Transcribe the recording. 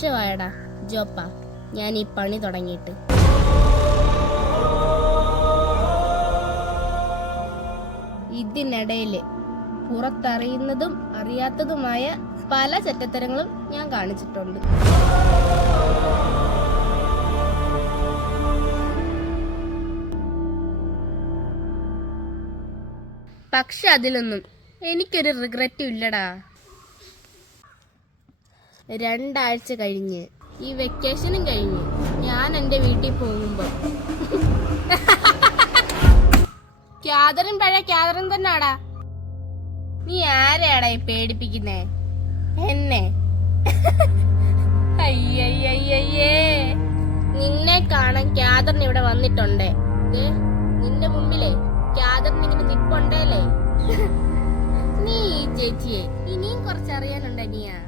വർഷമായടാ Joppa ഞാൻ ഈ പണി തുടങ്ങിയിട്ട്. ഇതിനിടയില് പുറത്തറിയുന്നതും അറിയാത്തതുമായ പല ചെറ്റത്തരങ്ങളും ഞാൻ കാണിച്ചിട്ടുണ്ട്. പക്ഷെ അതിലൊന്നും എനിക്കൊരു റിഗ്രറ്റും ഇല്ലടാ. 2 ആഴ്ച കഴിഞ്ഞ് ഈ വെക്കേഷനും കഴിഞ്ഞ് ഞാൻ എൻ്റെ വീട്ടിൽ പോകുമ്പോ ക്യാതറും പഴയ ക്യാതറും തന്നെയാടാ. നീ ആരെയാടാ ഈ പേടിപ്പിക്കുന്നേ? എന്നെ? അയ്യയ്യയ്യേ, നിന്നെ കാണാൻ ക്യാതറിന് ഇവിടെ വന്നിട്ടുണ്ടേ. നിന്റെ മുമ്പിലേ ക്യാതറിന് ഇങ്ങനെ നിപ്പുണ്ടല്ലേ. നീ ഈ ചേച്ചിയെ ഇനിയും കുറച്ചറിയാനുണ്ട്. നീയാ